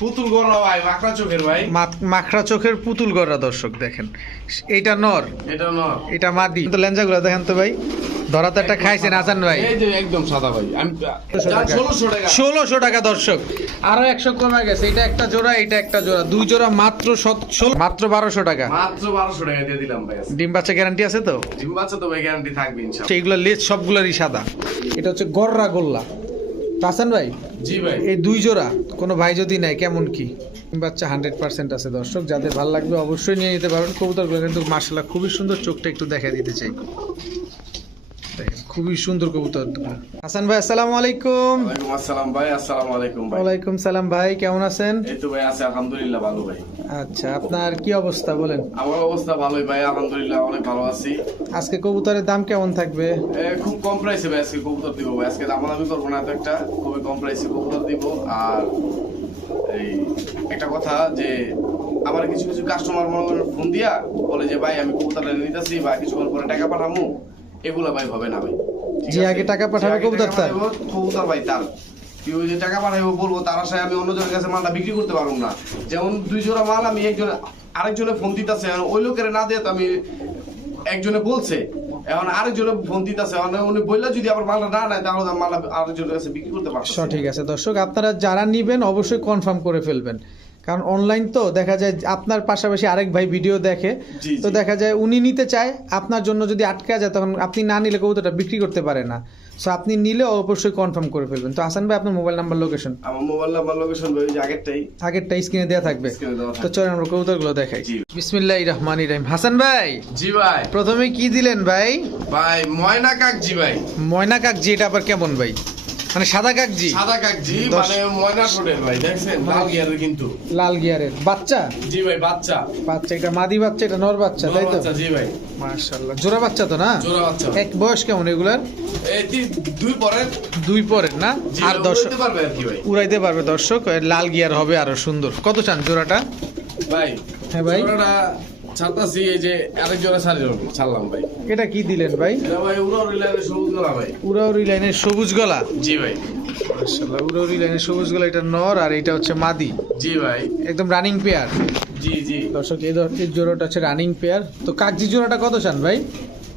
পুতুল গড়া ভাই মাকড়া চোখের ভাই। চোখের পুতুল গড়া দর্শক দেখেন। নর। এটা না এটা মাদি। তো লেঞ্জাগুলো দেখেন তো ভাই। ধরা তো একটা খাইছেন হাসান ভাই। এই যে একদম সাদা ভাই। আমি টাকা। ষোলোশো টাকা। ষোলোশো টাকা দর্শক। আরও একশো কমে গেছে। এটা একটা জোড়া এটা একটা জোড়া। দুই জোড়া মাত্র মাত্র বারোশো টাকা। মাত্র বারোশো টাকা দিয়ে দিলাম ভাই। ডিম বাচ্চা গ্যারান্টি আছে তো? ডিম বাচ্চা তো ভাই গ্যারান্টি থাকবে ইনশাল্লাহ সেইগুলো লেজ সবগুলোরই সাদা। এটা হচ্ছে গররা গোল্লা। হাসান ভাই? জি ভাই। এই দুই জোড়া কোনো ভাই যদি নেয় কেমন কি? বাচ্চা হান্ড্রেড পার্সেন্ট আছে দর্শক যাদের ভালো লাগবে অবশ্যই নিয়ে নিতে পারবেন কবুতরগুলো কিন্তু মার্শাল্লাহ খুবই সুন্দর চোখটা একটু দেখা দিতে চাই। খুবই সুন্দর কবুতর। হাসান ভাই আসসালামু আলাইকুম। আসসালাম ভাই আসসালামু আলাইকুম ভাই। ওয়ালাইকুম সালাম ভাই কেমন আছেন? এই তো ভাই আছে আলহামদুলিল্লাহ ভালো ভাই। আচ্ছা আপনার কি অবস্থা বলেন। আমার অবস্থা ভালোই ভাই আলহামদুলিল্লাহ অনেক ভালো আছি। আজকে কবুতরের দাম কেমন থাকবে? খুব কম প্রাইসে ভাই আজকে কবুতর দিব ভাই। আজকে দামাদামি করব না এত একটা খুবই কম প্রাইসে কবুতর দিব। আর এই একটা কথা যে আমার কিছু কিছু কাস্টমার মনে করেন ফোন দিয়া বলে যে ভাই আমি কবুতর নিতেছি বা কিছুক্ষণ পরে টাকা পাঠামু। এগুলো ভাই হবে না ভাই। ঠিক যে আগে টাকা পাঠাবে কবুতর? পাঠাবো, কবুতর ভাই তার। কেউ যে টাকা পাঠাইবো বলব তার আশায় আমি অন্যজনের কাছে মালটা বিক্রি করতে পারব না। যেমন দুই জোড়া মাল আমি একজন আরেকজনে ফোন দিতেছে ওই লোকের না দিয়ে তো আমি একজনে বলছে। এখন আরেকজনে ফোন দিতেছে উনি বললে যদি আবার মালটা না নেয় তাহলে মালটা আরেকজনের কাছে বিক্রি করতে পারব সঠিক আছে। দর্শক আপনারা যারা নিবেন অবশ্যই কনফার্ম করে ফেলবেন। কারণ অনলাইন তো দেখা যায় আপনার পাশাপাশি আরেক ভাই ভিডিও দেখে তো দেখা যায় উনি নিতে চায় আপনার জন্য যদি আটকে যায় তখন আপনি না নিলে কবুতরটা বিক্রি করতে পারে না। সো আপনি নিলে অবশ্যই কনফার্ম করে ফেলবেন। তো হাসান ভাই আপনার মোবাইল নাম্বার লোকেশন আমার মোবাইল নাম্বার লোকেশন ওই যে আগেরটাই। আগেরটা স্ক্রিনে দেওয়া থাকবে। তো। চলেন আমরা কবুতরগুলো দেখাই। জি। বিসমিল্লাহ রহমান রহিম। হাসান ভাই জি ভাই। প্রথমে কি দিলেন ভাই? ভাই ময়না কাকজি ভাই। ময়না কাকজি এটা আবার কেমন ভাই? মানে সাদা কাকজি? সাদা কাকজি দশ- মানে ময়না ঠোঁটের ভাই দেখছেন? লাল গিয়ারের কিন্তু। লাল গিয়ারের। বাচ্চা? জি ভাই বাচ্চা। বাচ্চা এটা মাদি বাচ্চা এটা নর বাচ্চা তাই তো? জি ভাই। মাশাআল্লাহ। জোড়া বাচ্চা তো না? জোড়া বাচ্চা। এক বয়স কেমন এগুলার? দুই পরের। দুই পরের না? আর দর্শক উড়াইতে পারবে দর্শক। লাল গিয়ার হবে আরও সুন্দর। কত চান জোড়াটা? ভাই হ্যাঁ ভাই। জোড়াটা ছাড়তাছি এই যে আরেক জোড়া ছাড়ি ছাড়লাম ভাই। এটা কি দিলেন ভাই? ভাই উড়া রিলাইনের সবুজ গলা ভাই। লাইনের সবুজ গলা? জি ভাই। মাশাআল্লাহ লাইনের সবুজ গলা এটা নর আর এটা হচ্ছে মাদি। জি ভাই। একদম রানিং পেয়ার জি জি। দর্শক এই জোড়াটা হচ্ছে রানিং পেয়ার তো জোড়াটা কত চান ভাই?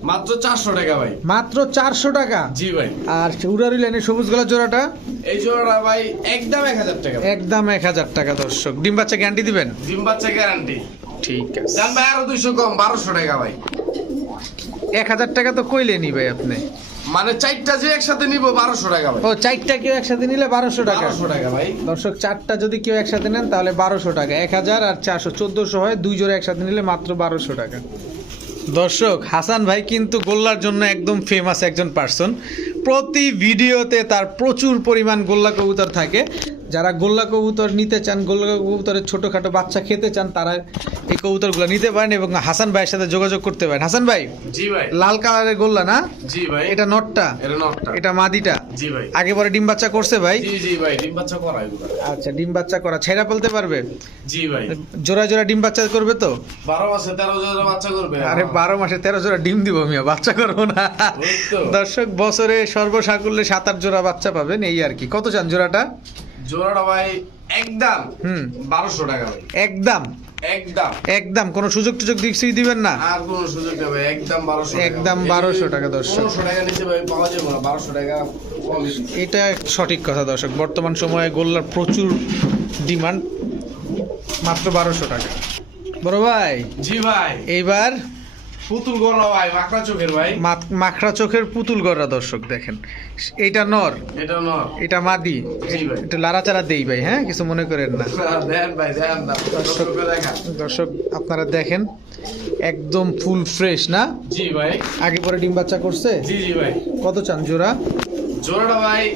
মাত্র চারশো টাকা ভাই। মাত্র চারশো টাকা? জি ভাই। আর উড়াউড়ি লাইনের সবুজ গলা জোড়াটা? এই জোড়াটা ভাই একদম এক হাজার টাকা। একদম এক হাজার টাকা দর্শক। ডিম বাচ্চা গ্যারান্টি দিবেন? ডিম বাচ্চা গ্যারান্টি ঠিক আছে। দাম ভাই আরও দুইশো কম বারোশো টাকা ভাই। এক হাজার টাকা তো কইলেনি ভাই আপনি। মানে চারটা যে একসাথে নিব বারোশো টাকা ভাই। ও চারটা কেউ একসাথে নিলে বারোশো টাকা। বারোশো টাকা ভাই। দর্শক চারটা যদি কেউ একসাথে নেন তাহলে বারোশো টাকা। এক হাজার আর চারশো চোদ্দোশো হয় দুই জোড়া একসাথে নিলে মাত্র বারোশো টাকা। দর্শক হাসান ভাই কিন্তু গোল্লার জন্য একদম ফেমাস একজন পার্সন প্রতি ভিডিওতে তার প্রচুর পরিমাণ গোল্লা কবুতর থাকে। যারা গোল্লা কবুতর নিতে চান গোল্লা কবুতরের ছোটোখাটো বাচ্চা খেতে চান তারা এই কবুতরগুলো নিতে পারেন এবং হাসান ভাইয়ের সাথে যোগাযোগ করতে পারেন। হাসান ভাই জি ভাই। লাল কালারের গোল্লা না? জি ভাই। এটা নটটা? এটা নটটা। এটা মাদিটা? জি ভাই। আগে পরে ডিম বাচ্চা করছে ভাই? জি জি ভাই ডিম বাচ্চা করা আচ্ছা ডিম বাচ্চা করা। ছেঁড়া ফেলতে পারবে? জি ভাই। জোড়া জোড়া ডিম বাচ্চা করবে তো? বারো মাসে তেরো জনের বাচ্চা করবে। আরে বারো মাসে তেরো জোড়া ডিম দিব মিয়া বাচ্চা করব না। দর্শক বছরে সর্বসাকুল্যে সাত আট জোড়া বাচ্চা পাবেন এই আর কি। কত চান জোড়াটা? জোড়াটা ভাই একদম হুম। বারোশো টাকা ভাই। একদম? একদম। একদম। কোনো সুযোগ টুযোগ দিচ্ছি দিবেন না? আর কোন সুযোগ নেই একদম বারোশো একদম 1200 টাকা দর্শক। পনেরোশো টাকা নিচে ভাই পাওয়া যাবে না বারোশো টাকা এটা সঠিক কথা দর্শক। বর্তমান সময়ে গোল্লার প্রচুর ডিমান্ড মাত্র বারোশো টাকা। বড় ভাই জি ভাই। এইবার পুতুল গড়া ভাই মাকড়া চোখের ভাই। মা- মাখরা চোখের পুতুল গড়া দর্শক দেখেন। এইটা নর। এটা না এটা মাদি। একটু লাড়াচাড়া দেই ভাই হ্যাঁ? কিছু মনে করেন না। দর্শক দর্শক আপনারা দেখেন একদম ফুল ফ্রেশ না? জি ভাই। আগে পরে ডিম বাচ্চা করছে? জি জি ভাই। কত চান জোড়া? জোড়াটা ভাই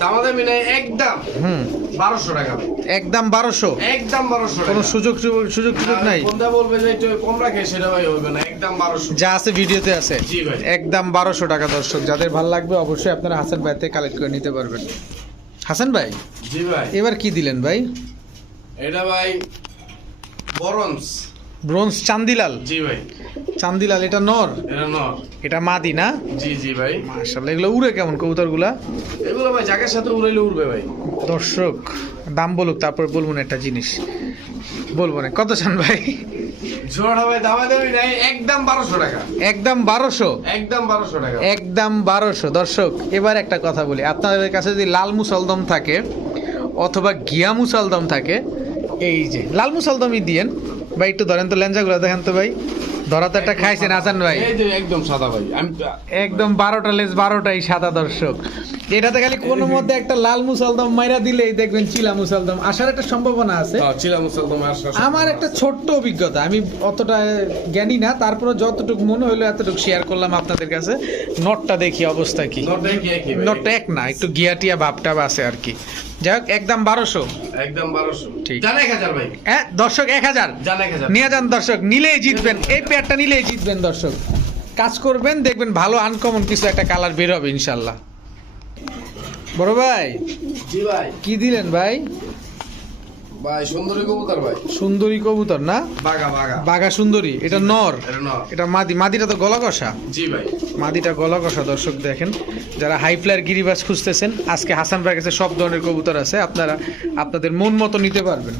দামাদামি নেই একদম। হুম। বারোশো টাকা একদম বারোশো? একদম বারোশো কোনো সুযোগ সুযোগ- সুযোগ সুযোগ নাই? কোনটা বলবে যে একটু কম রাখে সেটা ভাই হবে না। একদম যা আছে ভিডিওতে আছে। জি ভাই। একদম টাকা দর্শক। যাদের ভালো লাগবে অবশ্যই আপনারা হাসান কালেক্ট করে নিতে পারবেন। হাসান ভাই জি ভাই। এবার কি দিলেন ভাই? এটা ভাই ব্রোঞ্জ। চান্দিলাল। জি ভাই। চান্দিলাল এটা নর? এটা নর। এটা মাদি না? জি জি ভাই। এগুলো উড়ে কেমন কবুতরগুলা? এগুলো ভাই জায়গার সাথে উড়াইলে উড়বে ভাই। দর্শক দাম বলুক তারপর বলব না একটা জিনিস। বলব না। কত চান ভাই? জোড়া নাই একদম টাকা। একদম একদম টাকা। দর্শক এবার একটা কথা বলি। আপনাদের কাছে যদি লাল মুসলদম থাকে অথবা গিয়া মুসলদম থাকে এই যে লাল মুসলদমই দিয়েন। ভাই একটু ধরেন তো লেঞ্জাগুলো দেখেন তো ভাই। একটা খাইছেন ভাই? এই যে একদম সাদা ভাই আমি একদম বারোটা লেজ বারোটাই সাদা দর্শক। এটাতে খালি কোনো মধ্যে একটা লাল মুসলদম মাইরা দিলেই দেখবেন চিলা মুসলদম। আসার একটা সম্ভাবনা আছে। হ্যাঁ, ছিলাম মুসলমান আমার একটা ছোট্ট অভিজ্ঞতা আমি অতটা জ্ঞানী না তারপরে যতটুকু মনে হলো এতটুকু শেয়ার করলাম আপনাদের কাছে। নটটা দেখি অবস্থা কি? নটটা কি নটটা এক না একটু গিয়াটিয়া ভাবটা আছে আর কি। যাই হোক একদম বারোশো। একদম বারোশো। ঠিক। জান এক হাজার ভাই। হ্যাঁ দর্শক এক হাজার। জান এক হাজার। নিয়ে যান দর্শক নিলেই জিতবেন। এই পেয়ারটা নিলেই জিতবেন দর্শক। কাজ করবেন দেখবেন ভালো আনকমন কিছু একটা কালার বের হবে ইনশাল্লাহ। বড় ভাই জি ভাই। কি দিলেন ভাই? ভাই সুন্দরী কবুতর ভাই। সুন্দরী কবুতর না? বাগা বাগা বাঘা সুন্দরী এটা নর। এটা মাদি মাদিটা তো গলা কষা জি ভাই। মাদিটা গলা কষা দর্শক দেখেন। যারা হাই ফ্লায়ার গিরিবাজ খুঁজতেছেন আজকে হাসান ভাইয়ের কাছে সব ধরনের কবুতর আছে। আপনারা আপনাদের মন মতো নিতে পারবেন।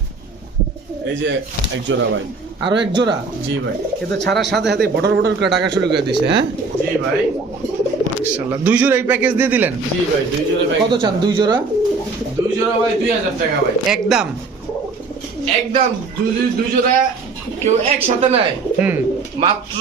এই যে এক জোড়া ভাই। আরও এক জোড়া? জি ভাই। এ ছাড়া ছাড়ার সাথে সাথে বটর বটর করে টাকা শুরু করে দিছে হ্যাঁ? জি ভাই। মাশাআল্লাহ। দুই জোড়া এই প্যাকেজ দিয়ে দিলেন? জি ভাই দুই জোড়া কত চান দুই জোড়া? দুই জোড়া ভাই দুই হাজার টাকা ভাই। একদম। একদম দুই দুই জোড়া কেউ একসাথে নেয়। হুম। মাত্র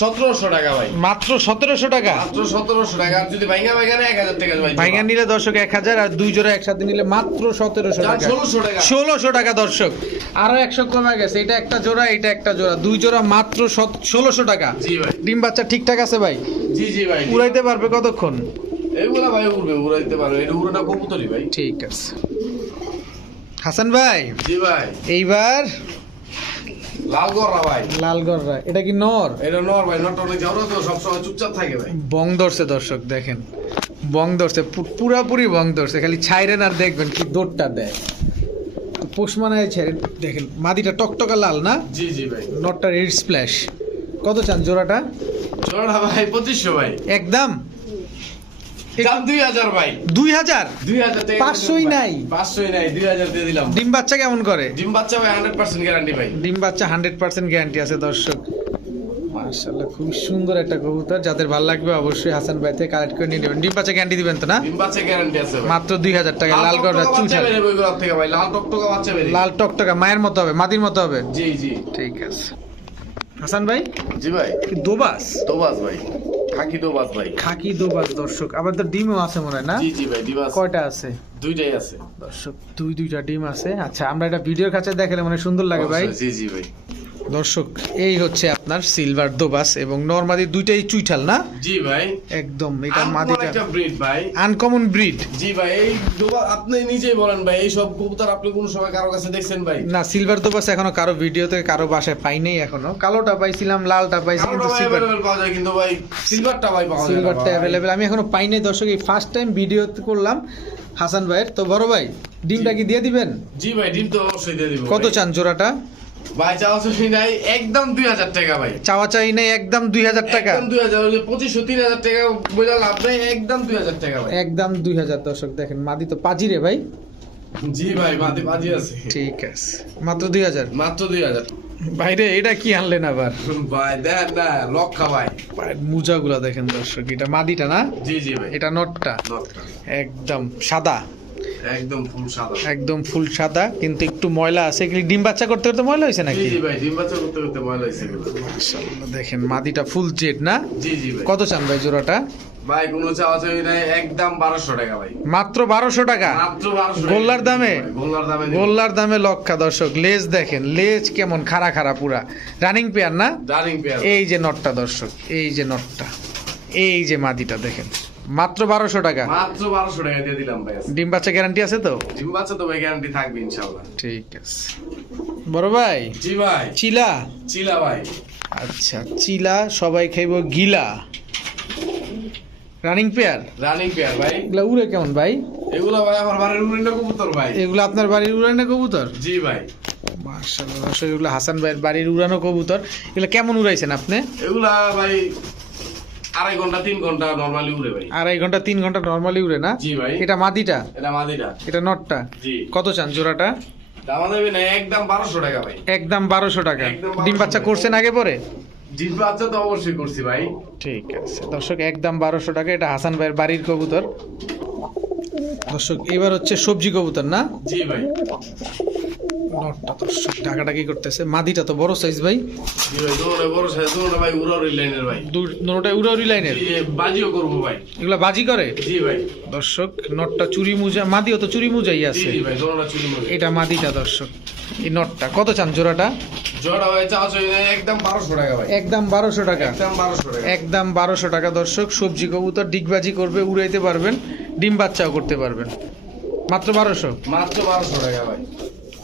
সতেরোশো টাকা ভাই। মাত্র সতেরোশো টাকা? মাত্র সতেরোশো টাকা। আর যদি ভাইঙ্গা ভাইঙ্গা নেয় এক হাজার টাকা ভাই ভাইঙ্গা। নিলে দর্শক এক হাজার আর দুই জোড়া একসাথে নিলে মাত্র সতেরোশো টাকা। ষোলোশো টাকা। ষোলোশো টাকা দর্শক। আরও একশো কমে গেছে। এটা একটা জোড়া এটা একটা জোড়া। দুই জোড়া মাত্র ষোলোশো টাকা। জি ভাই। ডিম বাচ্চা ঠিকঠাক আছে ভাই? জি জি ভাই। উড়াইতে পারবে কতক্ষণ? এইগুলা ভাই উড়বে উড়াইতে পারবে। এটা উড়াটা কবুতরই ভাই। ঠিক আছে। হাসান ভাই জি ভাই। এইবার লাল গররা ভাই। লালগড়রা এটা কি নর? এটা নর ভাই নটটা অনেক ঝাউরা তো সবসময় চুপচাপ থাকে ভাই। বং ধরছে দর্শক দেখেন। বং ধরছে পুরাপুরি বং ধরছে খালি ছাইরেন আর দেখবেন কি দৌড়টা দেয়। পোষ মানায় ছেড়ে দেখেন মাদিটা টকটকা লাল না? জি জি ভাই। নটটা রেড স্প্ল্যাশ। কত চান জোড়াটা? জোড়া ভাই পঁচিশশো ভাই। একদম? দাম দুই হাজার ভাই। দুই হাজার? দুই হাজার পাঁচশোই নাই। পাঁচশোই নাই দুই হাজার দিয়ে দিলাম। ডিম বাচ্চা কেমন করে? ডিম বাচ্চা ভাই হান্ড্রেড পার্সেন্ট গ্যারান্টি ভাই। ডিম বাচ্চা হান্ড্রেড পার্সেন্ট গ্যারান্টি আছে দর্শক। মার্শাল্লাহ খুব সুন্দর একটা কবুতর। যাদের ভালো লাগবে অবশ্যই হাসান ভাই থেকে কালেক্ট করে নিয়ে নেবেন। ডিম বাচ্চা গ্যারান্টি দিবেন তো না? ডিম বাচ্চা গ্যারান্টি আছে মাত্র দুই হাজার টাকা। লাল থেকে ভাই। লাল টকটকা বাচ্চা লাল টকটকা মায়ের মতো হবে মাদির মতো হবে? জি জি। ঠিক আছে। হাসান ভাই? জি ভাই। দোবাস? দোবাস ভাই। খাকি দোবাজ ভাই। খাকি দোবাজ দর্শক আবার তো ডিমও আছে মনে হয় না? জি জি ভাই দিবাস কয়টা আছে? দুইটাই আছে। দর্শক দুই দুইটা ডিম আছে। আচ্ছা আমরা এটা ভিডিওর কাছে দেখালে মানে সুন্দর লাগে ভাই। জি জি ভাই। দর্শক এই হচ্ছে আপনার সিলভার দোবাস এবং নর্মাদি দুইটাই চুইঠাল না? জি ভাই। একদম এটা মাদিটা একটা ব্রিড ভাই। আনকমন ব্রিড জি ভাই এই দোবা- আপনি নিজেই বলেন ভাই এই সব কবুতর আপনি কোন সময় কারও কাছে দেখছেন ভাই? না সিলভার দোবাস এখনও কারও ভিডিওতে কারও বাসায় পাই নাই এখনও। কালোটা পাইছিলাম লালটা পাইছি কিন্তু সিলভার পাওয়া যায় কিন্তু ভাই সিলভারটা ভাই পাওয়া যায় সিলভারটা। অ্যাভেলেবেল আমি এখনও পাই নাই দর্শক এই ফার্স্ট টাইম ভিডিও করলাম হাসান ভাইয়ের। তো বড় ভাই ডিমটা কি দিয়ে দিবেন? জি ভাই ডিম তো অবশ্যই দিয়ে দিব কত চান জোড়াটা? ভাই চাওয়া চাই নাই একদম দুই হাজার টাকা ভাই। চাওয়া চাই নাই একদম দুই হাজার টাকা। একদম দুই হাজার পঁচিশশো তিন হাজার টাকা বোঝা লাভ নাই একদম দুই হাজার টাকা ভাই। একদম দুই হাজার দর্শক দেখেন মাদি তো পাজি রে ভাই। জি ভাই আছে। ঠিক আছে মাত্র দুই হাজার। মাত্র দুই হাজার। বাইরে এটা কি আনলেন আবার? ভাই দেন না লক্ষা ভাই মোজাগুলা দেখেন দর্শক এটা মাদিটা না? জি জি ভাই। এটা নটটা। নটটা। একদম সাদা। একদম ফুল সাদা। একদম ফুল সাদা কিন্তু একটু ময়লা আছে। ডিম বাচ্চা করতে করতে ময়লা হয়েছে নাকি? জি ভাই ডিম বাচ্চা করতে করতে ময়লা মাশাআল্লাহ, দেখেন মাদিটা ফুল জেড না? জি জি ভাই। কত চান ভাই জোড়াটা? ভাই কোনো চাওয়া চাই নাই একদম বারোশো টাকা ভাই। মাত্র বারোশো টাকা? মাত্র বারোশো গোল্লার দামে? গোল্লার দামে। গোল্লার দামে লক্ষা দর্শক লেজ দেখেন লেজ কেমন খাড়া খাড়া পুরা। রানিং পেয়ার না? ডার্লিং পেয়ার এই যে নটটা দর্শক এই যে নটটা এই যে মাদিটা দেখেন। মাত্র বারোশো টাকা। মাত্র বারোশো টাকা দিয়ে দিলাম ভাই ডিম বাচ্চা গ্যারান্টি আছে তো? ডিম বাচ্চা তো ভাই গ্যারান্টি থাকবে ইনশাল্লাহ ঠিক আছে। বড় ভাই? জি ভাই। চিলা? চিলা ভাই। আচ্ছা চিলা সবাই খাইব গিলা। রানিং পেয়ার রানিং পেয়ার ভাই। এগুলা উড়ে কেমন ভাই? এগুলো ভাই আমার বাড়ির উড়িনা কবুতর ভাই। এগুলো আপনার বাড়ির উড়াই না কবুতর? জি ভাই। মার্শাল্লাহ এগুলো হাসান ভাইয়ের বাড়ির উড়ানো কবুতর। এগুলো কেমন উড়াইছেন আপনি? এগুলা ভাই আড়াই ঘণ্টা তিন ঘণ্টা নর্মালি উড়ে ভাই। আড়াই ঘণ্টা তিন ঘণ্টা নর্মালি উড়ে না? জি ভাই। এটা মাদিটা? এটা মাদিটা। এটা নটটা? জি। কত চান জোড়াটা? একদম বারোশো টাকা ভাই। একদম বারোশো টাকা। ডিম বাচ্চা করছেন আগে পরে? জিত বাচ্চা তো অবশ্যই করছি ভাই। ঠিক আছে। দর্শক একদম বারোশো টাকা। এটা হাসান ভাইয়ের বাড়ির কবুতর। দর্শক এবার হচ্ছে সবজি কবুতর না? জি ভাই। নটটা দর্শক টাকাটা কি করতেছে? মাদিটা তো বড় সাইজ ভাই। বড় সাইজ ভাই উড়াউড়ি লাইনের ভাই। দুটা উড়াউড়ি লাইনের বাজিও করব ভাই। এগুলা বাজি করে? জি ভাই। দর্শক নটটা চুরি মুজা মাদিও তো চুরি মুজাই আছে। জি ভাই চুরি মরে এটা মাদিটা দর্শক। এই নটটা কত চান জোড়াটা? জোড়া একদম বারোশো টাকা ভাই। একদম বারোশো টাকা। একদম বারোশো টাকা। একদম বারোশো টাকা দর্শক। সবজি কবুতর ডিগবাজি করবে উড়াইতে পারবেন ডিম বাচ্চাও করতে পারবেন। মাত্র বারোশো? মাত্র বারোশো টাকা ভাই।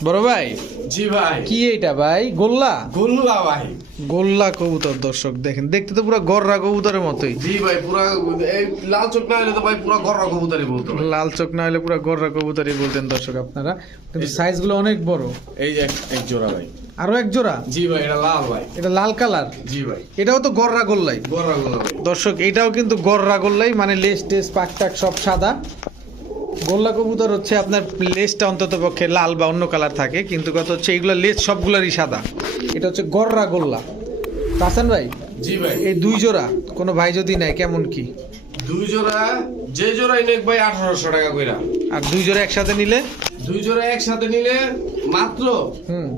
বড় ভাই? জি ভাই। কি এইটা ভাই? গোল্লা? গোল্লা ভাই। গোল্লা কবুতর দর্শক দেখেন। দেখতে তো পুরো গররা কবুতরের মতোই। জি ভাই পুরা এই লাল চোখ না হলে তো ভাই পুরা গররা কবুতরই বলতো লাল চোখ না হলে পুরো গররা কবুতরই বলতেন দর্শক আপনারা। কিন্তু সাইজগুলো অনেক বড়। এই এক- এক জোড়া ভাই। আরও এক জোড়া? জি ভাই এটা লাল ভাই। এটা লাল কালার? জি ভাই। এটাও তো গররা গোল্লাই। গররা গোল্লা দর্শক এটাও কিন্তু গররা গোল্লাই মানে লেস টেস পাক টাক সব সাদা। গোল্লা কবুতর হচ্ছে আপনার লেসটা অন্তত পক্ষে লাল বা অন্য কালার থাকে কিন্তু কত হচ্ছে এইগুলো লেস সবগুলোরই সাদা। এটা হচ্ছে গররা গোল্লা। হাসান ভাই? জি ভাই। এই দুই জোড়া কোনো ভাই যদি নেয় কেমন কি? দুই জোড়া যে জোড়াই নেক ভাই আঠারোশো টাকা কইরা। আর দুই জোড়া একসাথে নিলে? দুই জোড়া একসাথে নিলে মাত্র হুম।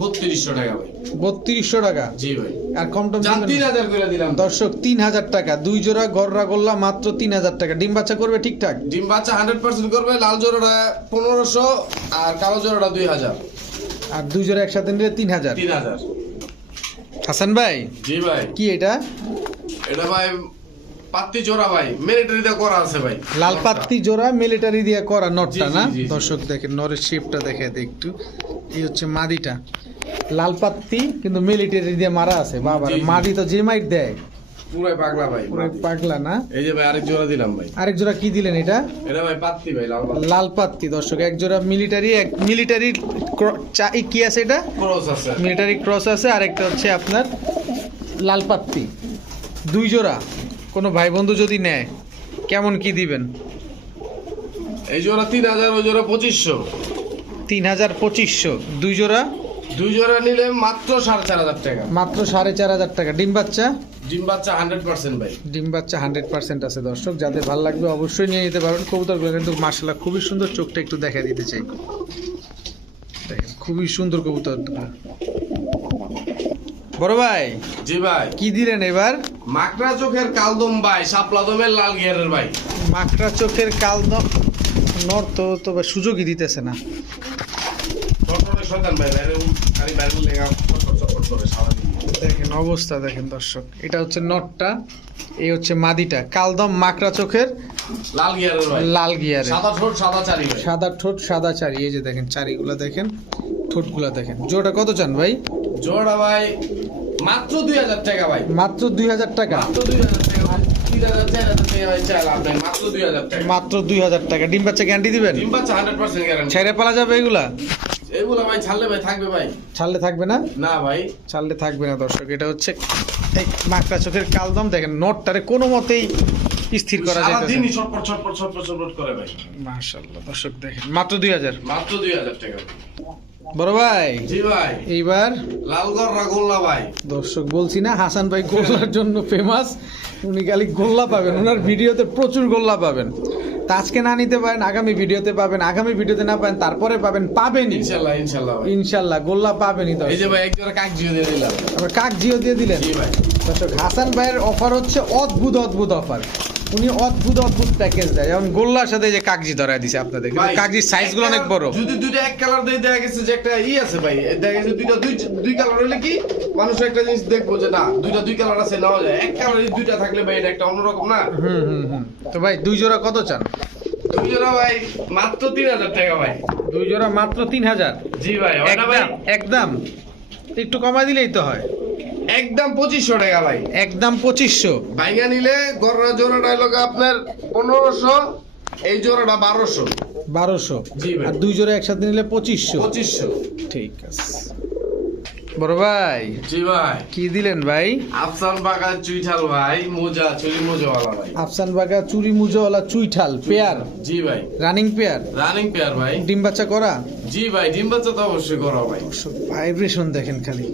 বত্রিশশো টাকা ভাই। বত্রিশশো টাকা। জি ভাই। আর কম টম তিন হাজার করে দিলাম। দর্শক তিন হাজার টাকা দুই জোড়া গররা গোল্লা মাত্র তিন হাজার টাকা। ডিম বাচ্চা করবে ঠিকঠাক? ডিম বাচ্চা হান্ড্রেড পার্সেন্ট করবে লাল জোড়াটা পনেরোশো আর কালো জোড়াটা দুই হাজার। আর দুই জোড়া একসাথে নিলে তিন হাজার। তিন হাজার। হাসান ভাই জি ভাই। কি এটা? এটা ভাই পাত্তি জোড়া ভাই মিলিটারিতে করা আছে ভাই। লাল পাত্তি জোড়া মিলিটারি দিয়ে করা নটটা না। দর্শক দেখেন নরের শেপটা দেখে একটু এই হচ্ছে মাদিটা। লাল পাত্তি কিন্তু মিলিটারি দিয়ে মারা আছে বাবা জি। তো যে মাইট দেয়। পুরাই পাগলা ভাই পাগলা না? এই যে ভাই আরেক জোড়া দিলাম ভাই। আরেক জোড়া কি দিলেন এটা? এটা ভাই পাত্তি ভাই লাল লাল পাত্তি দর্শক এক জোড়া মিলিটারি এক মিলিটারি কি আছে এটা? ক্রস আছে। মিলিটারি ক্রস আছে আর একটা হচ্ছে আপনার লাল পাত্তি। দুই জোড়া কোনো ভাই বন্ধু যদি নেয় কেমন কি দিবেন? এই জোড়া তিন হাজার ওই জোড়া পঁচিশশো। তিন হাজার পঁচিশশো দুই জোড়া দুই জোড়া নিলে মাত্র সাড়ে চার হাজার টাকা। মাত্র সাড়ে চার হাজার টাকা। ডিম বাচ্চা? ডিম বাচ্চা হান্ড্রেড পার্সেন্ট ভাই। ডিম বাচ্চা হান্ড্রেড পার্সেন্ট আছে দর্শক। যাদের ভালো লাগবে অবশ্যই নিয়ে নিতে পারবেন কবুতরগুলো কিন্তু মার্শাল্লাহ খুবই সুন্দর চোখটা একটু দেখা দিতে চাই। দেখেন খুবই সুন্দর কবুতর। বড় ভাই জি ভাই। কি দিলেন এবার? মাকড়া চোখের কালদম ভাই শাপলা দমের লাল গিয়ারের ভাই। মাকড়া চোখের কালদম নর তো তো সুযোগই দিতেছে না। শয়তান ভাই বাইরে খালি বাইরে লেগা চটপট চটপট করে সারাদিন দেখেন অবস্থা দেখেন দর্শক এটা হচ্ছে নটটা এই হচ্ছে মাদিটা কালদম মাকড়া চোখের লাল গিয়ারের ভাই। লাল গিয়ারে সাদা ঠোঁট সাদা চারি ভাই। সাদা ঠোঁট সাদা চারি এই যে দেখেন চারিগুলা দেখেন ঠোঁটগুলা দেখেন। জোড়া কত চান ভাই? জোড়া ভাই মাত্র দুই হাজার টাকা ভাই। মাত্র দুই হাজার টাকা? মাত্র দুই হাজার টাকা মাত্র দুই হাজার ডিম বাচ্চা গ্যারান্টি দিবেন? ছেড়ে পালা যাবে এগুলা? এগুলো ভাই ছাড়লে ভাই থাকবে ভাই। ছাড়লে থাকবে না? না ভাই। ছাড়লে থাকবে না দর্শক এটা হচ্ছে এই মাকড়া চোখের কালদম। দেখেন নটটারে কোনো মতেই স্থির করা যায় সারাদিনই ছটপট ছটপট ছটপট ছটপট করে ভাই। মাশাল্লাহ দর্শক দেখেন মাত্র দুই হাজার। মাত্র দুই হাজার টাকা। বড় ভাই জি ভাই। এইবার লালগড়রা গোল্লা ভাই। দর্শক বলছি না হাসান ভাই গোল্লার জন্য ফেমাস উনি খালি গোল্লা পাবেন। ওনার ভিডিওতে প্রচুর গোল্লা পাবেন। তা আজকে না নিতে পারেন আগামী ভিডিওতে পাবেন। আগামী ভিডিওতে না পাবেন তারপরে পাবেন পাবেন ইনশাল্লাহ ইনশাল্লাহ ইনশাল্লাহ গোল্লা পাবেনই এই দর্শক। যে ভাই একজোড়া কাক জিও দিয়ে দিলাম। কাক জিও দিয়ে দিলেন? জি ভাই। দর্শক হাসান ভাইয়ের অফার হচ্ছে অদ্ভুত অদ্ভুত অফার উনি অদ্ভুত অদ্ভুত প্যাকেজ দেয়। যেমন গোল্লার সাথে যে কাগজি ধরায় দিছে আপনাদের। কিন্তু কাগজির সাইজগুলো অনেক বড়। যদি দুইটা এক কালার দিয়ে দেখা গেছে যে একটা ই আছে ভাই দেখা গেছে দুইটা দুই দুই কালার হলে কি মানুষ একটা জিনিস দেখব যে না দুইটা দুই কালার আছে নেওয়া যায়। এক কালার দুইটা থাকলে ভাই এটা একটা অন্যরকম না? হুম হুম হুম। তো ভাই দুই জোড়া কত চান? দুই জোড়া ভাই মাত্র তিন হাজার টাকা ভাই। দুই জোড়া মাত্র তিন হাজার? জি ভাই একদম একদম। একটু কমাই দিলেই তো হয়। একদম পঁচিশশো টাকা ভাই। একদম পঁচিশশো। ভাইঙ্গা নিলে গররা জোড়াটা হলো আপনার পনেরোশো এই জোড়াটা বারোশো। বারোশো। আর দুই জোড়া একসাথে নিলে পঁচিশশো। পঁচিশশো। ঠিক আছে। বড় ভাই জি ভাই। কি দিলেন ভাই? আফসান বাগা চুইঠাল ভাই মোজা চুরি মোজাওয়ালা ভাই। আফসান বাগা চুরি মুজোওয়ালা চুইঠাল পেয়ার? জি ভাই। Running pair? রানিং পেয়ার ভাই। ডিম বাচ্চা করা? জি ভাই ডিম বাচ্চা তো অবশ্যই করো ভাই। ভাইব্রেশন দেখেন খালি।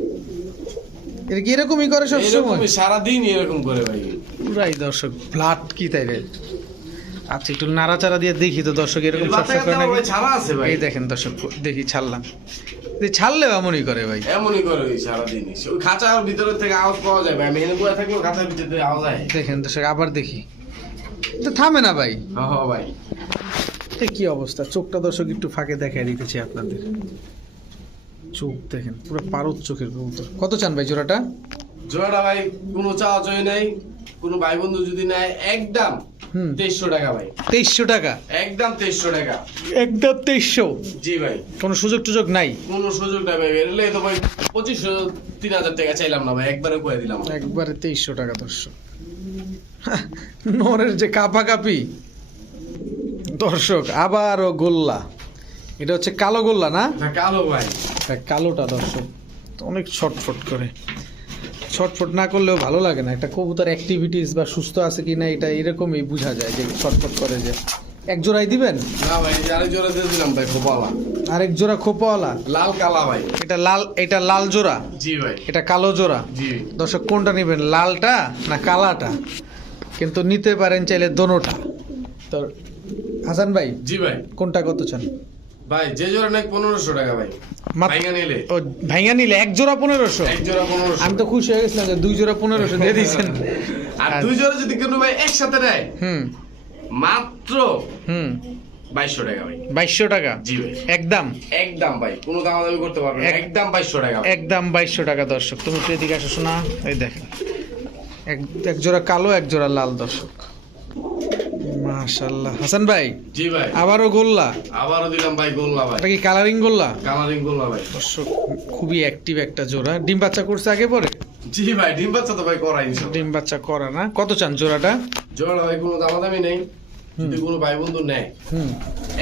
এটা কি এরকমই করে সব সময়? সারাদিন এরকম করে ভাই। পুরাই দর্শক ব্লাড কি তাই রে? আচ্ছা একটু নাড়াচাড়া দিয়ে দেখি তো দর্শক এরকম সবসময় করে নাকি? ছাড়া আছে ভাই। এই দেখেন দর্শক দেখি ছাড়লাম। এই ছাড়লেও এমনই করে ভাই। এমনই করে ওই সারাদিন ওই খাঁচার ভিতরে থেকে আওয়াজ পাওয়া যায় ভাই। আমি এনে বয়ে থাকলেও খাঁচার ভিতরে থেকে আওয়াজ হয় দেখেন দর্শক আবার দেখি। তো থামে না ভাই। হ্যাঁ হ্যাঁ ভাই। কি অবস্থা? চোখটা দর্শক একটু ফাঁকে দেখাই দিতেছি আপনাদের। চোখ দেখেন পুরো পারদ চোখের কবুতর। কত চান ভাই জোড়াটা? জোড়াটা ভাই কোনো চাওয়া নাই কোনো ভাই বন্ধু যদি নেয় একদম তেইশশো টাকা ভাই। তেইশশো টাকা? একদম তেইশশো টাকা। একদম তেইশশো? জি ভাই। কোনো সুযোগ টুযোগ নাই? কোনো সুযোগ নাই ভাই এলে তো ভাই পঁচিশশো তিন হাজার টাকা চাইলাম না ভাই একবারে করে দিলাম। একবারে তেইশশো টাকা দর্শক। নরের যে কাপাকাপি। দর্শক আবারও গোল্লা। এটা হচ্ছে কালো গোল্লা না? কালো ভাই। এটা কালোটা দর্শক। অনেক ছটফট করে। ছটফট না করলেও ভালো লাগে না। একটা কবুতর অ্যাক্টিভিটিস বা সুস্থ আছে কি না এটা এরকমই বোঝা যায় যে ছটফট করে যে। এক জোড়াই দিবেন? না ভাই আরেক জোড়া দিয়ে দিলাম ভাই খোপালা আরেক জোড়া খোপাওয়ালা? লাল কালা ভাই। এটা লাল এটা লাল জোড়া? জি ভাই। এটা কালো জোড়া? জি। দর্শক কোনটা নেবেন লালটা না কালাটা? কিন্তু নিতে পারেন চাইলে দোনোটা। তো হাসান ভাই জি ভাই। কোনটা কত চান? ভাই যে জোড়া নেই পনেরোশো টাকা ভাই। ভাইঙ্গা নিলে। ও ভাইঙ্গা নিলে এক জোড়া পনেরোশো? এক জোড়া পনেরোশো। আমি তো খুশি হয়ে গেছিলাম যে দুই জোড়া পনেরোশো দিয়ে দিয়েছেন। আর দুই জোড়া যদি কোনো ভাই একসাথে নেয়? হুম। মাত্র হুম। বাইশশো টাকা ভাই। বাইশশো টাকা? জি ভাই। একদম? একদম ভাই কোনো দামাদামি করতে পারবেন না। এক- একদম বাইশশো টাকা একদম বাইশশো টাকা দর্শক। তুমি একটু এদিকে আসো শোনা। এই দেখেন এক এক জোড়া কালো এক জোড়া লাল দর্শক। মাশাল্লাহ হাসান ভাই জি ভাই। আবারও গোল্লা? আবারও দিলাম ভাই গোল্লা ভাই। এটা কি কালারিং গোল্লা? কালারিং গোল্লা ভাই। দর্শক খুবই অ্যাক্টিভ একটা জোড়া। ডিম বাচ্চা করছে আগে পরে? জি ভাই ডিম বাচ্চা তো ভাই করাই ডিম বাচ্চা করে না। কত চান জোড়াটা? জোড়া ভাই কোনো দামাদামি নেই। যদি কোনো ভাই বন্ধু নেয়।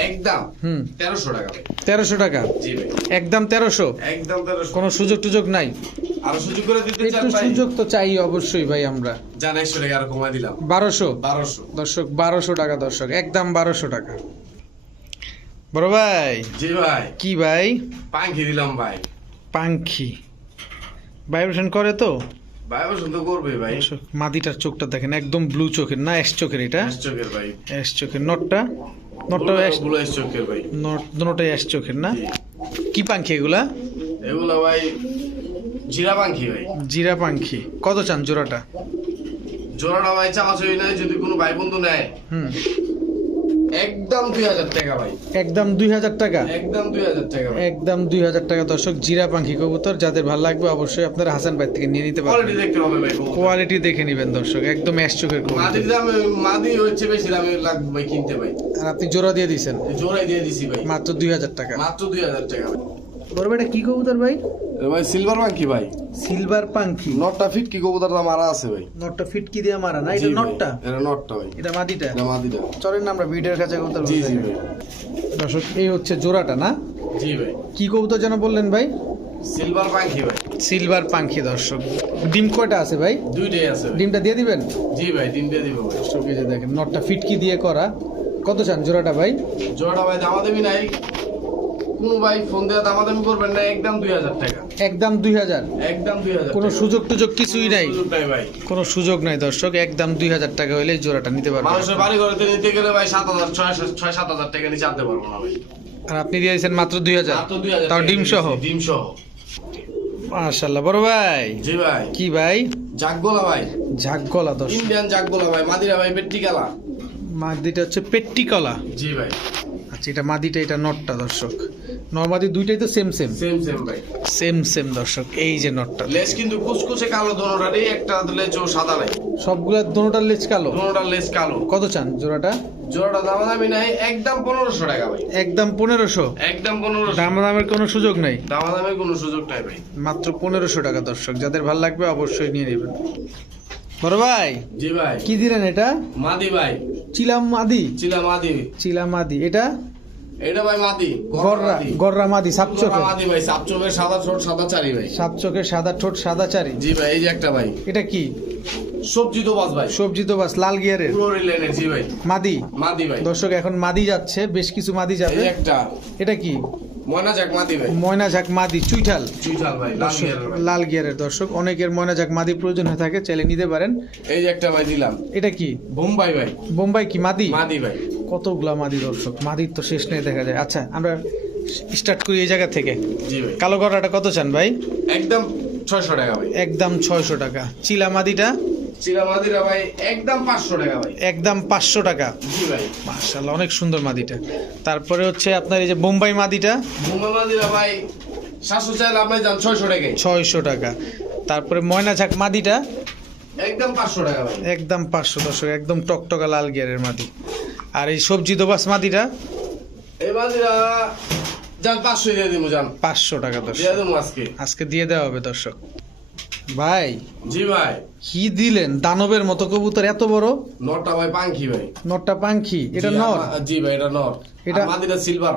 একদম তেরোশো টাকা তেরোশো টাকা? জি একদম তেরোশো? একদম তেরোশো। কোনো সুযোগ টুযোগ নাই? আরও সুযোগ করে দিতে চান ভাই? সুযোগ তো চাই অবশ্যই ভাই আমরা। জান একশো টাকা আরও কমাই দিলাম। বারোশো? বারোশো। দর্শক বারোশো টাকা দর্শক একদম বারোশো টাকা। বড় ভাই। জি ভাই। কি ভাই? পাঙ্খি দিলাম ভাই। পাঙ্খি ভাইব্রেশন করে তো? ভাই পছন্দ করবে ভাই। মাদিটার চোখটা দেখেন একদম ব্লু চোখের না অ্যাশ চোখের এটা? অ্যাশ চোখের ভাই। অ্যাশ চোখের নটটা নটটা অ্যাশগুলো অ্যাশ চোখের ভাই। নট দুটোটাই অ্যাশ চোখের না? কি পাঙ্খি এগুলা? এগুলো ভাই জিরা পাঙ্খি ভাই। জিরা পাঙ্খি। কত চান জোড়াটা? জোড়াটা ভাই চাওয়া চই নাই যদি কোনো ভাই বন্ধু নেয়। হুম। একদম দুই হাজার টাকা ভাই। একদম দুই হাজার টাকা? একদম দুই হাজার টাকা একদম দুই হাজার টাকা। দর্শক জিরা পাখি কবুতর যাদের ভালো লাগবে অবশ্যই আপনারা হাসান ভাই থেকে নিয়ে নিতে কোয়ালিটি দেখতে হবে ভাই কোয়ালিটি দেখে নেবেন দর্শক একদম অ্যাশ চোখের কবুতর। মাদির দামে মাদি হচ্ছে বেশি দামে লাগবে ভাই কিনতে ভাই। আর আপনি জোড়া দিয়ে দিয়েছেন? জোড়াই দিয়ে দিছি ভাই। মাত্র দুই হাজার টাকা। মাত্র দুই হাজার টাকা বড় এটা কি কবুতর ভাই? ভাই সিলভার পাঙ্খি ভাই। সিলভার পাঙ্খি নটটা ফিট কি কবুতরটা মারা আছে ভাই। নটটা ফিটকি দিয়ে মারা? না এটা নটটা এটা নটটা ভাই। এটা মাদিটা এটা মাদিটা চলেন আমরা ভিডিওর কাছে কবুতর জি জি ভাই। দর্শক এই হচ্ছে জোড়াটা না? জি ভাই। কি কবুতর যেন বললেন ভাই? সিলভার পাঙ্খি ভাই। সিলভার পাঙ্খি দর্শক। ডিম কয়টা আছে ভাই? দুইটাই আছে ডিমটা দিয়ে দিবেন? জি ভাই ডিম দিয়ে দিব ভাই। দর্শক এই যে দেখেন নটটা ফিটকি দিয়ে করা? কত চান জোড়াটা ভাই? জোড়াটা ভাই দামাদামি নাই। কোনো ভাই ফোন দিয়ে দামাদামি করবেন না একদম দুই হাজার টাকা। একদম দুই হাজার? একদম দুই হাজার কোনো সুযোগ টুযোগ কিছুই নাই? ভাই। কোনো সুযোগ নাই দর্শক একদম দুই হাজার টাকা হলে জোড়াটা নিতে পারবেন। মানুষের বাড়ি ঘরেতে নিতে গেলে ভাই সাত হাজার ছয় ছয় সাত হাজার টাকা নিচে আনতে পারব না ভাই। আর আপনি দিয়ে দিয়েছেন মাত্র দুই হাজার। তাও ডিম সহ ডিম সহ মাশাল্লাহ বড় ভাই। জি ভাই। কি ভাই? জাগগোলা ভাই। ঝাক গলা দর্শক। ইন্ডিয়ান জাগগোলা ভাই মাদিরা ভাই পেট্টি কালা মাদিটা হচ্ছে পেট্টি কলা জি ভাই। আচ্ছা এটা মাদিটা এটা নটটা দর্শক। নর্মাদি দুইটাই তো সেম সেম সেম সেম ভাই। সেম সেম দর্শক এই যে নটটা লেজ কিন্তু কুচকুচে কালো দোনোটারই একটা লেজ ও সাদা নাই। সবগুলা দোনোটার লেজ কালো? দোনোটার লেজ কালো। কত চান জোড়াটা? জোড়াটা দামাদামি নাই একদম পনেরোশো টাকা ভাই। একদম পনেরোশো? একদম পনেরোশো। দাম দামের কোনো সুযোগ নাই? দামাদামের কোনো সুযোগ নাই ভাই। মাত্র পনেরোশো টাকা দর্শক। যাদের ভালো লাগবে অবশ্যই নিয়ে নেবেন। বড় ভাই জি ভাই। কি দিলেন এটা? মাদি ভাই। চিলাম মাদি চিলা মাদি চিলাম মাদি এটা? এটা ভাই মাদি। গররা গররা মাদি সাপ মাদি ভাই সাপ সাদা ঠোঁট সাদা চারি ভাই। সাত সাদা ঠোঁট সাদা চারি। জি ভাই এই যে একটা ভাই। এটা কি? সবজি তো বাস ভাই। সবজি তো বাস লাল গিয়ারের। পুরো রিলেনের জি ভাই। মাদি। মাদি ভাই। দর্শক এখন মাদি যাচ্ছে বেশ কিছু মাদি যাবে। একটা। এটা কি? ময়না যাক মাদি ভাই। ময়না ঝাক মাদি চুইঠাল। চুইঠাল ভাই লাল গিয়ারের লাল গিয়ারের দর্শক অনেকের ময়না ঝাক মাদি প্রয়োজন হয়ে থাকে চাইলে নিতে পারেন। এই যে একটা ভাই দিলাম। এটা কি? বোম্বাই ভাই। বোম্বাই কি? মাদি? মাদি ভাই। কতগুলা মাদি দর্শক। মাদির তো শেষ নেই দেখা যায়। আচ্ছা আমরা স্টার্ট করি এই জায়গা থেকে। কালো গড়াটা কত চান ভাই? একদম ছয়শো টাকা ভাই। একদম ছয়শো টাকা। চিলা মাদিটা? মাদিরা ভাই একদম পাঁচশো টাকা ভাই। একদম পাঁচশো টাকা। জি ভাই। মার্শাল্লাহ অনেক সুন্দর মাদিটা। তারপরে হচ্ছে আপনার এই যে বোম্বাই মাদিটা? বোম্বাই মাদিরা ভাই সাতশো চাইলে আপনি যান ছয়শো টাকায়। ছয়শো টাকা। তারপরে ময়না ঝাক মাদিটা? একদম পাঁচশো টাকা ভাই। একদম পাঁচশো দর্শক একদম টকটকা লাল গিয়ারের মাটি আর এই সবজি দোবাস এই যান পাঁচশো দিয়ে দিব যান। পাঁচশো টাকা দর্শক। দিয়ে দেবো আজকে। আজকে দিয়ে দেওয়া হবে দর্শক। ভাই জি ভাই। কি দিলেন? দানবের মতো কবুতর এত বড়? নটটা ভাই পাঙ্খি ভাই। নটটা পাঙ্খি এটা জি, জি ভাই এটা এটা- সিলভার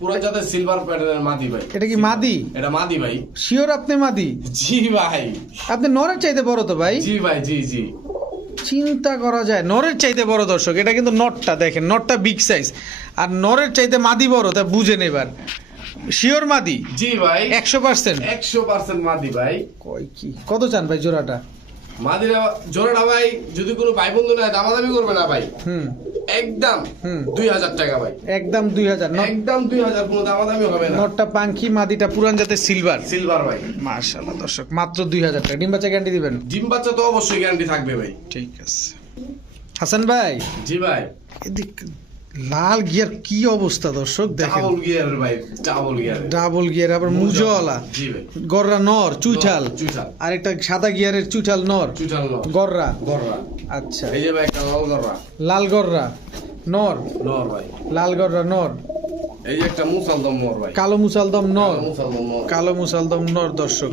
পুরো জাতের সিলভার প্যাটার্নের মাদি ভাই। এটা কি মাদি? এটা মাদি ভাই। শিওর আপনি মাদি? জি ভাই। আপনি নরের চাইতে বড় তো ভাই? জি ভাই জি জি। চিন্তা করা যায়। নরের চাইতে বড় দর্শক এটা কিন্তু নটটা দেখেন নটটা বিগ সাইজ আর নরের চাইতে মাদি বড় তা বুঝেন এবার শিওর মাদি? জি ভাই। একশো পার্সেন্ট একশো পার্সেন্ট মাদি ভাই। কয় কি? কত চান ভাই জোড়াটা? মাদিরা জোড়াটা ভাই যদি কোনো ভাই বন্ধু নেয় দামাদামি করবে না ভাই। হুম। একদম হুম। দুই হাজার টাকা ভাই। একদম দুই হাজার একদম দুই হাজার কোনো দামাদামি হবে না। নটটা পাঙ্খি মাদিটা পুরান জাতের সিলভার সিলভার ভাই। মার্শাল্লাহ দর্শক মাত্র দুই হাজার টাকা। ডিম বাচ্চা গ্যারান্টি দিবেন? ডিম বাচ্চা তো অবশ্যই গ্যারান্টি থাকবে ভাই। ঠিক আছে। হাসান ভাই? জি ভাই। এদিক লাল গিয়ার কি অবস্থা দর্শক? দেখেন। ডাবল গিয়ারের ভাই ডাবল গিয়ারের ডাবল গিয়ার আবার মুজওয়ালা। ভাই। গররা নর চুইঠাল। আর একটা সাদা গিয়ারের চুইঠাল নর। চুইঠাল নর। গররা। গররা। আচ্ছা। এই যে ভাই একটা লাল গররা। লাল গররা। নর। নর ভাই। লাল গররা নর। এই যে একটা মুসালদম নর ভাই। কালো মুসালদম নর। কালো মুসালদম নর। কালো মুসালদম নর দর্শক।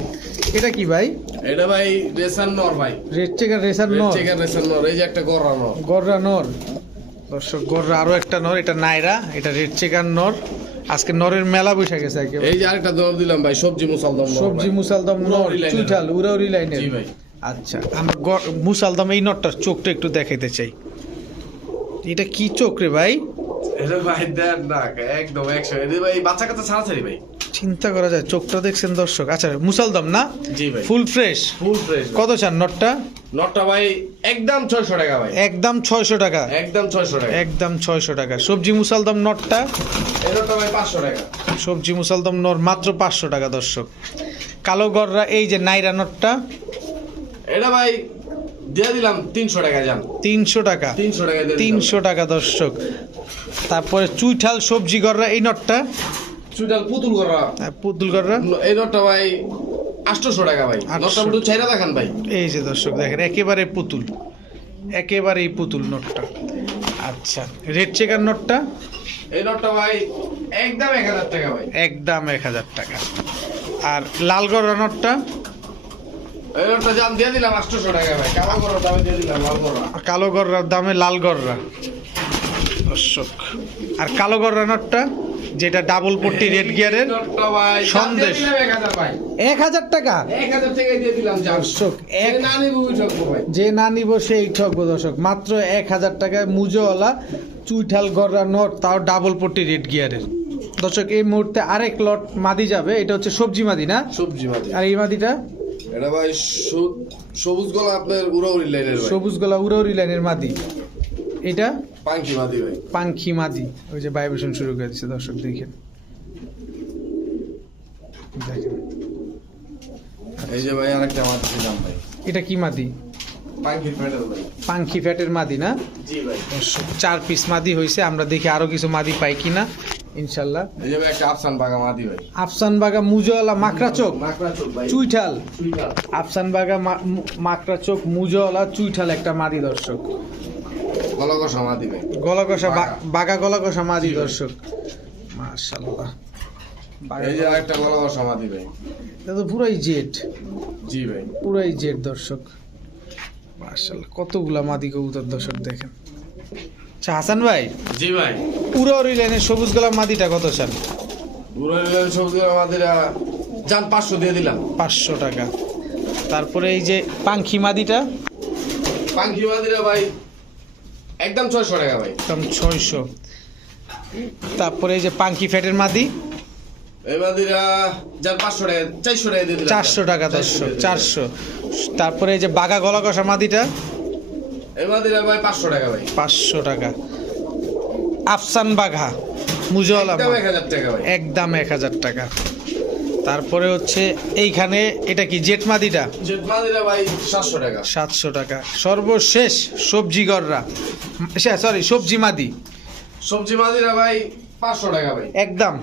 এটা কি ভাই? এটা ভাই রেসার নর ভাই। রেড চেকার রেসার রেড নর চেকার রেসার নর। এই যে একটা গররা নর। গররা নর। দর্শক গররা আরও একটা নর এটা নাইরা এটা রেড চেকার নর। আজকে নরের মেলা বসে গেছে এই যে আরেকটা দর দিলাম ভাই সবজি মুসালদম সবজি মুসালদম নর। চুইঠাল উরাউরি লাইনের জি ভাই। আচ্ছা আমরা মুসালদম এই নটটার চোখটা একটু দেখাইতে চাই। এটা কি চোখ রে ভাই? এটা ভাই দেখ না একদম একশো। এটা ভাই বাচ্চা কাচ্চা ছাড়াছাড়ি ভাই। চিন্তা করা যায় চোখটা দেখছেন দর্শক। আচ্ছা মুসালদম না? জি ভাই। Full fresh. ফুল ফ্রেশ কত চান নটটা নটটা ভাই একদম ছয়শো টাকা ভাই। একদম টাকা। একদম ছয়শো টাকা। একদম ছয়শো টাকা। সবজি মুসালদম নটটা? এই নটটা ভাই পাঁচশো টাকা। সবজি মুসালদম নর মাত্র পাঁচশো টাকা দর্শক। কালো গররা এই যে নাইরা নটটা এটা ভাই দিয়ে দিলাম তিনশো টাকা যান তিনশো টাকা। তিনশো টাকা দিয়ে দিলাম। তিনশো টাকা দর্শক। তারপরে চুইঠাল সবজি গররা এই নটটা চুইটাল পুতুল করা। আর পুতুল গররা এই নটটা ভাই আটশোশো টাকা ভাই। 800 নটটা একটু ছেড়ে দেখান ভাই। এই যে দর্শক দেখেন একেবারে পুতুল। একেবারে এই পুতুল নোটটা। আচ্ছা রেড চেকার নোটটা? এই নটটা ভাই একদম এক হাজার টাকা ভাই। একদম এক হাজার টাকা। আর লাল গররা নোটটা? এই নটটা যান দিয়ে দিলাম আটশোশো টাকা ভাই। কালো করার দামে দিয়ে দিলাম লাল করা আর কালো দামে লাল দর্শক আর কালো গররা নোটটা? যেটা ডাবল পট্টি রেড গিয়ারের সন্দেশ। এক হাজার টাকা? যে না নিব সেই ঠকবো দর্শক। মাত্র এক হাজার টাকায় মুজোওয়ালা চুইঠাল গররা নট তাও ডাবল পট্টি রেড গিয়ারের দর্শক এই মুহূর্তে আরেক লট মাদি যাবে। এটা হচ্ছে সবজি মাদি না? সবজি মাদি। আর এই মাদিটা? এটা ভাই সবুজ গলা আপনার উড়াউড়ি লাইনের ভাই। সবুজ গলা লাইনের মাদি। এটা? পাঙ্খি মাদি ওই যে ভাইব্রেশন শুরু করে দিচ্ছে দর্শক দেখেন দেখেন। এই যে ভাই আরেকটা মাটি দিলাম ভাই। এটা কি মাদি? পাঙ্খি ফ্যাটের মাদি না? চার পিস মাদি হয়েছে আমরা দেখি আরও কিছু মাদি পাই কিনা ইনশাল্লাহ। একটা আফসান বাগা মাদি ভাই। আফসান বাগা মুজওয়ালা মাকড়া চোখ চুইঠাল? আফসান বাগা মাকড়া চোখ মুজওয়ালা চুইঠাল একটা মাদি দর্শক। গলা কষা মাদি ভাই। গলা কষা বা- বাগা। বাগা গলা মাদি দর্শক। এই যে আরেকটা মাদি ভাই। এটা তো পুরাই জেট। জি ভাই। পুরাই জেট দর্শক। কতগুলা মাদি কবুতর দর্শক দেখেন। আচ্ছা হাসান ভাই? জি ভাই। পুরো লাইনের সবুজ গোলাপ মাদিটা কত চান পুরো সবজি আমাদের আহ, যান পাঁচশো দিয়ে দিলাম। পাঁচশো টাকা। তারপরে এই যে পাঙ্খি মাদিটা? পাঙ্কি মাদিরা ভাই একদম ছয়শো টাকা ভাই। একদম ছয়শো। তারপরে এই যে পাঙ্কি ফ্যাটের মাদি। চারশো টাকা দশশো চারশো তারপরে এই যে বাঘা গলা কষা মাদিটা ভাই পাঁচশো টাকা ভাই। পাঁচশো টাকা। আফসান বাঘা মুজওয়ালা একদম এক হাজার টাকা। তারপরে হচ্ছে এইখানে এটা কি জেট মাদিটা জেট মাদিরা ভাই সাতশো টাকা। সাতশো টাকা। সর্বশেষ সবজি গররা সরি সবজি মাদি সবজি মাদিরা ভাই পাঁচশো টাকা ভাই। একদম।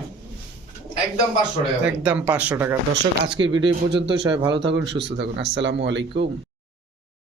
একদম পাঁচশো টাকা একদম পাঁচশো টাকা। দর্শক আজকের ভিডিও পর্যন্ত সবাই ভালো থাকুন সুস্থ থাকুন। আসসালামু আলাইকুম।